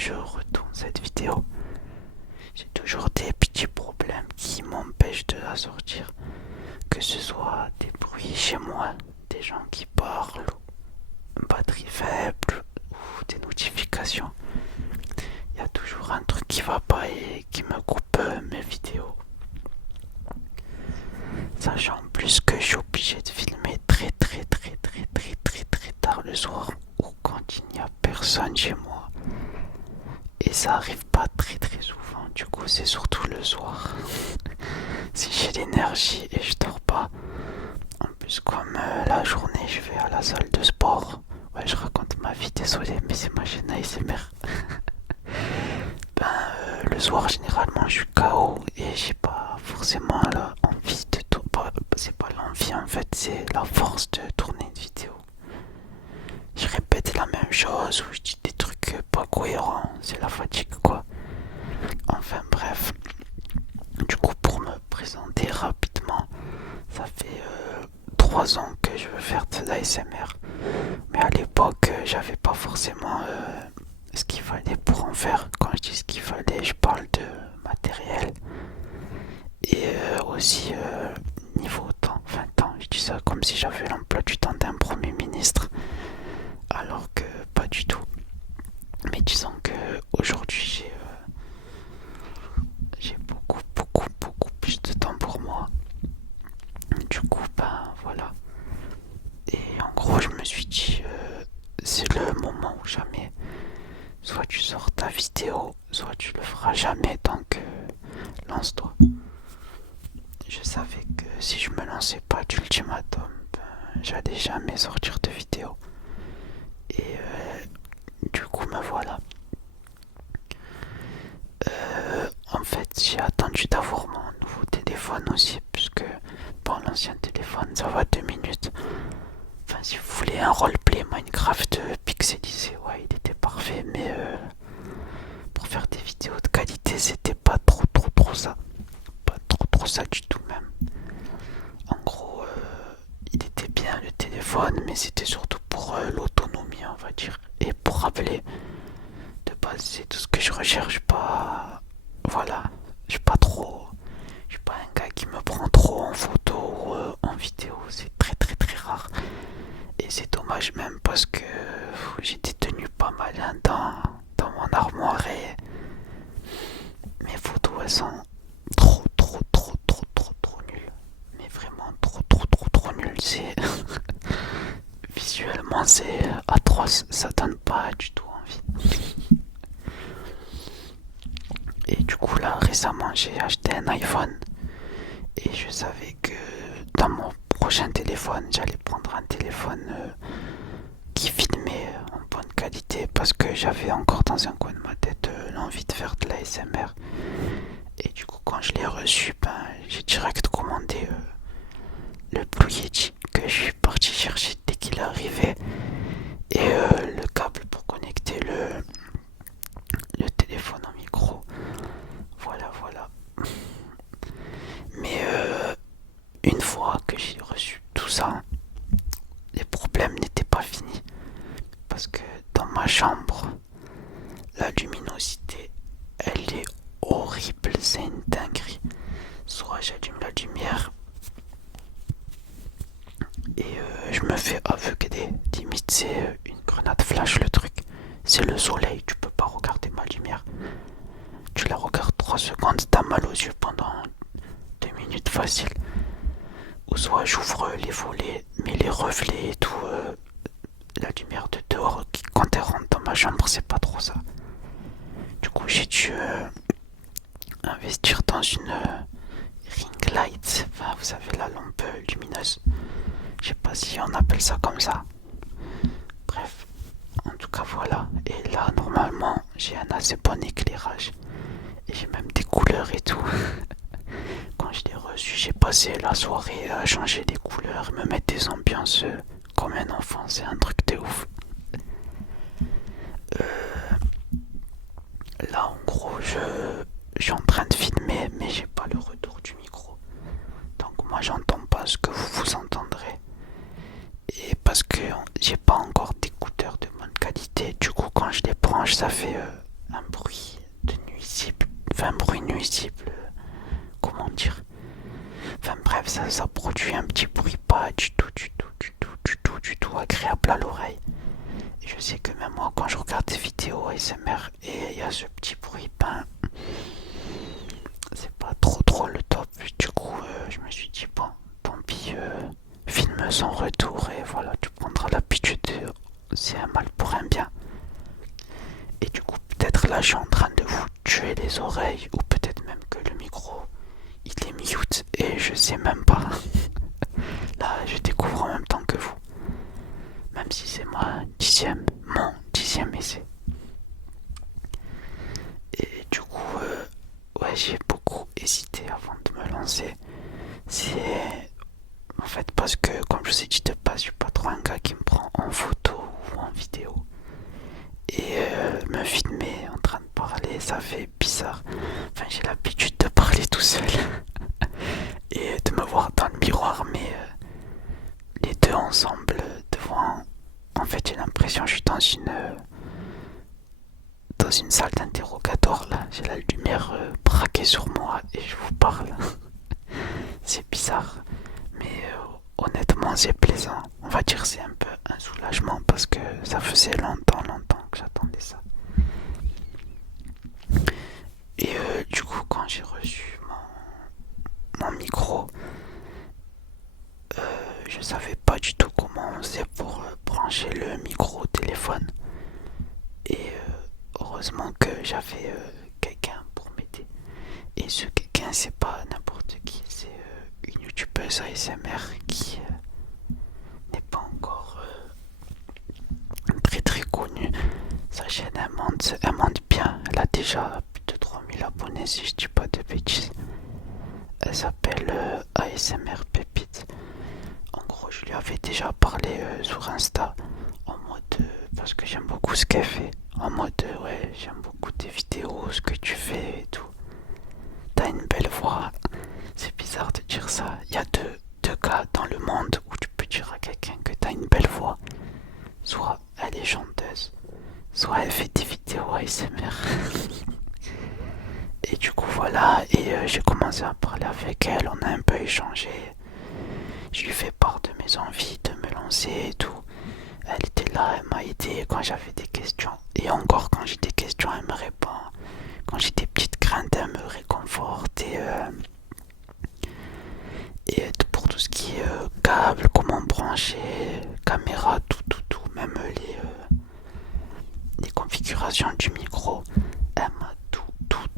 je retourne cette vidéo, j'ai toujours des petits problèmes qui m'empêchent de la sortir. Que ce soit des bruits chez moi, des gens qui parlent, une batterie faible ou des notifications. Il y a toujours un truc qui va pas et qui me coupe mes vidéos. Sachant en plus que je suis obligé de filmer très tard le soir ou quand il n'y a personne chez moi. Et ça arrive pas très souvent, du coup c'est surtout le soir. Si j'ai l'énergie et je dors pas. En plus comme la journée je vais à la salle de sport. Ouais, je raconte ma vie, désolé, mais c'est ma chaîne ASMR. Le soir généralement je suis KO et j'ai pas forcément envie de tout. C'est pas l'envie en fait, c'est la force de tourner une vidéo. Je répète la même chose ou je dis des trucs pas cohérents, c'est la fatigue quoi. Enfin bref, du coup pour me présenter rapidement, ça fait 3 ans que je veux faire de l'ASMR. Mais à l'époque j'avais pas forcément ce qu'il fallait pour en faire. Quand je dis ce qu'il fallait, je parle de matériel et aussi niveau temps, enfin temps, je dis ça comme si j'avais l'emploi du temps d'un premier ministre alors que pas du tout. Mais disons que aujourd'hui j'ai beaucoup plus de temps pour moi. Du coup ben voilà. Et en gros je me suis dit c'est le moment ou jamais. Soit tu sors ta vidéo, soit tu le feras jamais, donc lance-toi. Je savais que si je me lançais pas d'ultimatum, j'allais jamais sortir de vidéo. Et du coup me voilà. En fait j'ai attendu d'avoir mon nouveau téléphone aussi, puisque bon l'ancien téléphone ça va 2 minutes. Enfin si vous voulez un roleplay Minecraft pixelisé, ouais il était parfait, mais pour faire des vidéos de qualité c'était pas trop ça. Pas trop ça du tout même. En gros il était bien le téléphone, mais c'était surtout pour l'autonomie on va dire. Et pour rappeler, de base c'est tout ce que je recherche, pas... Voilà, je suis pas trop... Je suis pas un gars qui me prend trop en photo ou en vidéo, c'est très rare. Et c'est dommage même parce que j'ai des tenues pas mal hein, dans mon armoire et mes photos elles sont trop nulles. Mais vraiment trop nulles. C'est visuellement c'est atroce, ça donne pas du tout envie. Et du coup là récemment j'ai acheté un iPhone et je savais que dans mon prochain téléphone j'allais prendre un téléphone qui filmait en bonne qualité parce que j'avais encore dans un coin de ma tête l'envie de faire de la l'ASMR. Et du coup quand je l'ai reçu, j'ai direct commandé le Blue Yeti que je suis parti chercher dès qu'il est arrivé et le câble pour connecter le téléphone au micro. Voilà. Mais une fois que j'ai reçu tout ça, les problèmes n'étaient pas finis. Parce que dans ma chambre, la luminosité, elle est horrible, c'est une dinguerie. Soit j'allume la lumière et je me fais aveugler. Limite, c'est une grenade flash le truc. C'est le soleil, tu peux pas regarder ma lumière. Tu la regardes 3 secondes, t'as mal aux yeux pendant 2 minutes facile. Ou soit j'ouvre les volets, mais les reflets et tout, la lumière de dehors, quand elle rentre dans ma chambre, c'est pas trop ça. Du coup, j'ai dû investir dans une ring light, enfin, vous savez, la lampe lumineuse. Je sais pas si on appelle ça comme ça. Bref, en tout cas, voilà. Et là, normalement, j'ai un assez bon éclairage. Et j'ai même des couleurs et tout. Quand je l'ai reçu, j'ai passé la soirée à changer des couleurs, me mettre des ambiances comme un enfant, c'est un truc de ouf. Là en gros je suis en train de filmer mais j'ai pas le retour du micro. Donc moi j'entends pas ce que vous entendrez. Et parce que j'ai pas encore d'écouteurs de bonne qualité, du coup quand je les branche ça fait un je sais même pas. Là, je découvre en même temps que vous. Même si c'est mon dixième essai. Et du coup, ouais, j'ai beaucoup hésité avant de me lancer. C'est en fait parce que, comme je vous ai dit de base, je suis pas trop un gars qui me prend en photo ou en vidéo. Et me filmer en train de parler, ça fait bizarre. Enfin, j'ai l'habitude de parler tout seul et de me voir dans le miroir, mais les deux ensemble devant. En fait, j'ai l'impression que je suis dans une salle d'interrogatoire là. J'ai la lumière braquée sur moi et je vous parle. C'est bizarre, mais honnêtement, c'est plaisant. On va dire c'est un peu un soulagement parce que ça faisait longtemps que j'attendais ça. Et du coup, quand j'ai reçu mon micro, je savais pas du tout comment on faisait pour brancher le micro au téléphone. Et heureusement que j'avais quelqu'un pour m'aider. Et ce quelqu'un, c'est pas n'importe qui, c'est une youtubeuse ASMR qui n'est pas encore très très connue. Sa chaîne, elle monte bien. Elle a déjà plus de 3000 abonnés, si je dis pas de bêtises. Elle s'appelle ASMR Pépite. En gros, je lui avais déjà parlé sur Insta en mode parce que j'aime beaucoup ce qu'elle fait. En mode ouais, j'aime beaucoup tes vidéos, ce que tu fais et tout. T'as une belle voix. C'est bizarre de dire ça. Il y a deux cas dans le monde où tu peux dire à quelqu'un que t'as une belle voix. Soit elle est chanteuse, soit elle fait des vidéos ASMR. Et du coup voilà, et j'ai commencé à parler avec elle, on a un peu échangé. Je lui fais part de mes envies de me lancer et tout. Elle était là, elle m'a aidé quand j'avais des questions. Et encore quand j'ai des questions, elle me répond. Quand j'ai des petites craintes, elle me réconforte. Et pour tout ce qui est câble, comment brancher, caméra, tout, même les configurations du micro, elle m'a tout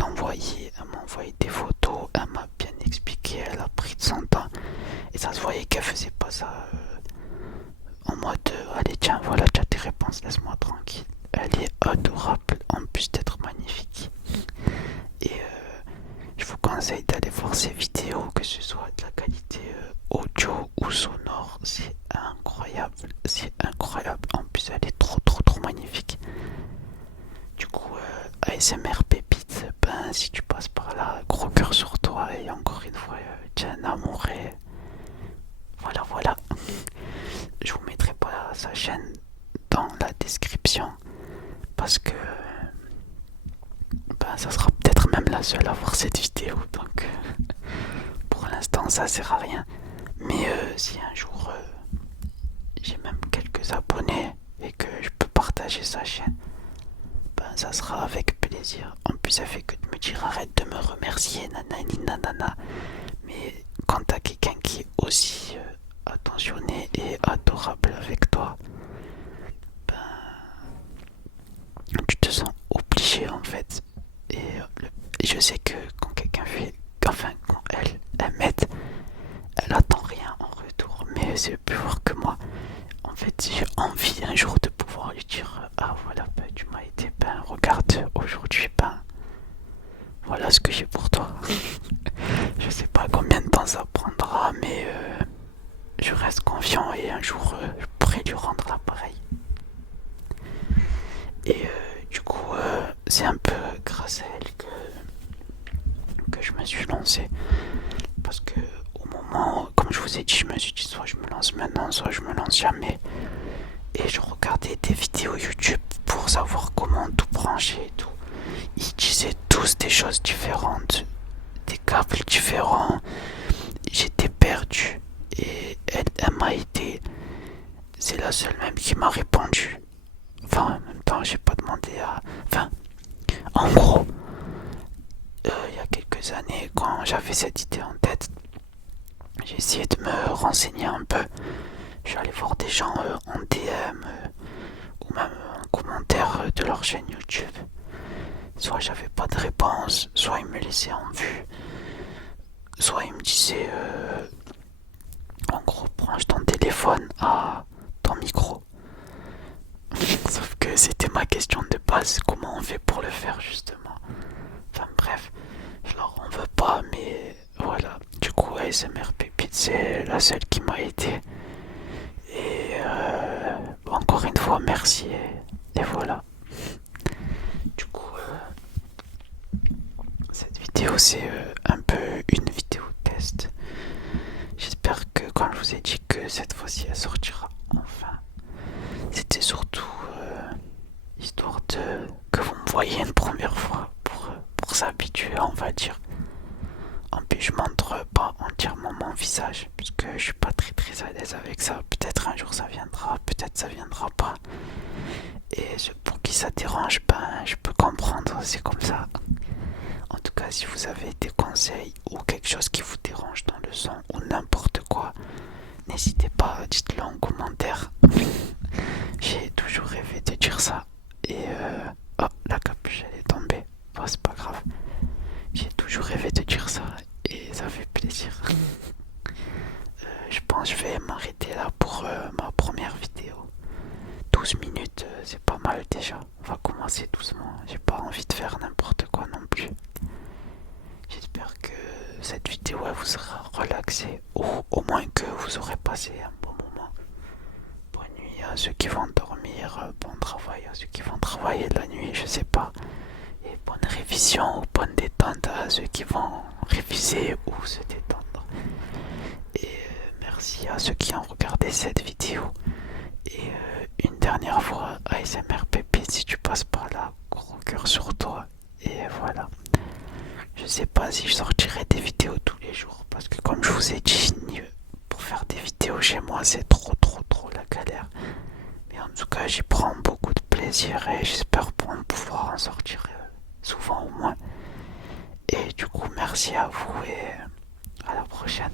envoyé. Elle m'a envoyé des photos, elle m'a bien expliqué, elle a pris de son temps. Et ça se voyait qu'elle faisait pas ça en mode allez tiens voilà tu as tes réponses, laisse-moi tranquille. Elle est adorable en plus d'être magnifique. Et je vous conseille d'aller voir ses vidéos, que ce soit de la qualité audio ou sonore, c'est incroyable, c'est incroyable. En plus elle est trop magnifique. Du coup ASMR Pépite, ben si tu passes par là, gros cœur sur toi et encore une fois tu es un amour et voilà. Je vous mettrai pas sa chaîne dans la description parce que ben, ça sera peut-être même la seule à voir cette vidéo, donc pour l'instant ça sert à rien. Mais si un jour j'ai même quelques abonnés et que je peux partager sa chaîne, ben ça sera avec plaisir. En plus ça fait que de me dire arrête de me remercier nanani nanana, mais quand t'as quelqu'un qui est aussi attentionné et adorable avec toi, ben tu te sens obligé en fait. Et je sais que quand quelqu'un fait, enfin quand elle m'aide, elle attend rien en retour, mais c'est plus fort que moi. En fait, j'ai envie un jour de pouvoir lui dire ah voilà, ben, tu m'as aidé, ben regarde aujourd'hui, ben voilà ce que j'ai pour toi. Je sais pas combien de temps ça prendra, mais je reste confiant et un jour je pourrai lui rendre l'appareil. Et du coup, c'est un peu grâce à elle que je me suis lancé. Parce que au moment, comme je vous ai dit, je me suis dit soit je me lance maintenant, soit je me lance jamais. Et je regardais des vidéos YouTube pour savoir comment tout brancher et tout. Ils disaient tous des choses différentes, des câbles différents. J'étais perdu. Et elle m'a aidé. C'est la seule même qui m'a répondu. Enfin, en même temps, j'ai pas demandé à. Enfin, en gros, il y a quelques années, quand j'avais cette idée en tête, j'ai essayé de me renseigner un peu. Je suis allé voir des gens en DM ou même en commentaire de leur chaîne YouTube. Soit j'avais pas de réponse, soit ils me laissaient en vue, soit ils me disaient c'est la seule qui m'a aidé. Et encore une fois, merci. Et voilà. Du coup, cette vidéo, c'est un peu une vidéo test. J'espère que quand je vous ai dit que cette fois-ci elle sortira enfin, c'était surtout histoire de que vous me voyez une première fois pour s'habituer, on va dire. En plus, je montre pas entièrement mon visage parce que je suis pas très à l'aise avec ça. Peut-être un jour ça viendra, peut-être ça viendra pas. Et pour qui ça dérange, ben je peux comprendre, c'est comme ça. En tout cas, si vous avez des conseils ou quelque chose qui vous dérange dans le son ou n'importe quoi, n'hésitez pas, dites-le en commentaire. J'ai toujours rêvé de dire ça. Et oh, la capuche elle est tombée. Bon, c'est pas grave. J'ai toujours rêvé de dire ça et ça fait plaisir. Je pense que je vais m'arrêter là pour ma première vidéo. 12 minutes, c'est pas mal déjà. On va commencer doucement. J'ai pas envie de faire n'importe quoi non plus. J'espère que cette vidéo elle vous sera relaxée ou au moins que vous aurez passé un bon moment. Bonne nuit à ceux qui vont dormir, bon travail à ceux qui vont travailler la nuit, je sais pas. Et bonne révision ou bonne détente à ceux qui vont réviser ou se détendre. Et merci à ceux qui ont regardé cette vidéo. Et une dernière fois, ASMR Pépé, si tu passes par là, gros cœur sur toi. Et voilà. Je sais pas si je sortirai des vidéos tous les jours parce que comme je vous ai dit, pour faire des vidéos chez moi c'est trop la galère. Mais en tout cas j'y prends beaucoup de plaisir et j'espère pouvoir en sortir souvent au moins. Et du coup merci à vous et à la prochaine.